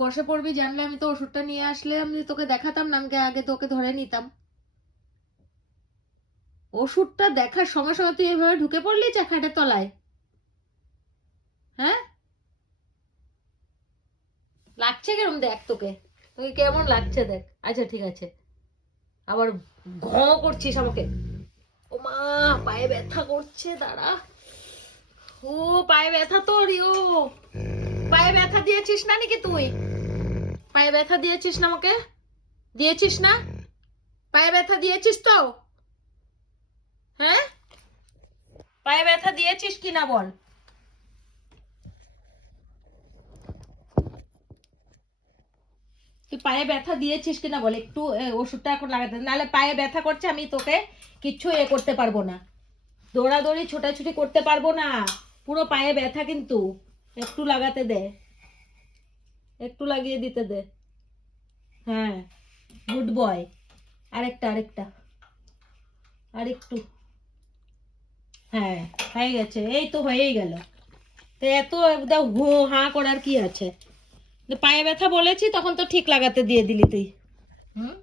বসে পড়বি জানলে আমি তো ওষুধটা নিয়ে আসলে আমি তোকে দেখাতাম না, আমি আগে তোকে ধরে নিতাম। ওষুধটা দেখার সঙ্গে সঙ্গে তুই এভাবে ঢুকে পড়লি খাটের তলায়। হ্যাঁ, লাগছে কেমন দেখ তোকে, তোকে কেমন লাগছে দেখ। আচ্ছা ঠিক আছে, আবার ঘ করছিস আমাকে। ও মা, পায়ে ব্যথা করছে, দাঁড়া। ও পায়ে ব্যথা তোর, ও পায়ে ব্যথা দিয়েছিস না নাকি তুই? পায়ে ব্যথা দিয়েছিস না আমাকে? দিয়েছিস না? পায়ে ব্যথা দিয়েছিস তো? হ্যাঁ, পায়ে ব্যথা দিয়েছিস কিনা বল। তুই পায়ে ব্যথা দিয়েছিস কিনা বল, একটু ওষুধটা এখন লাগাতে, নাহলে পায়ে ব্যথা করছে আমি তোকে কিচ্ছু করতে পারবো না, দৌড়াদৌড়ি ছোটাছুটি করতে পারবো না, পুরো পায়ে ব্যথা কিন্তু। একটু লাগাতে দে, একটু লাগিয়ে দিতে দে। হ্যাঁ, গুড বয়। আরেকটা আরেকটা, আরেকটু। হ্যাঁ, হয়ে গেছে, এই তো হয়েই গেল। তো এত একদম হো হা করার কি আছে? পায়ে ব্যথা বলেছি তখন তো ঠিক লাগাতে দিয়ে দিলি তুই। হুম।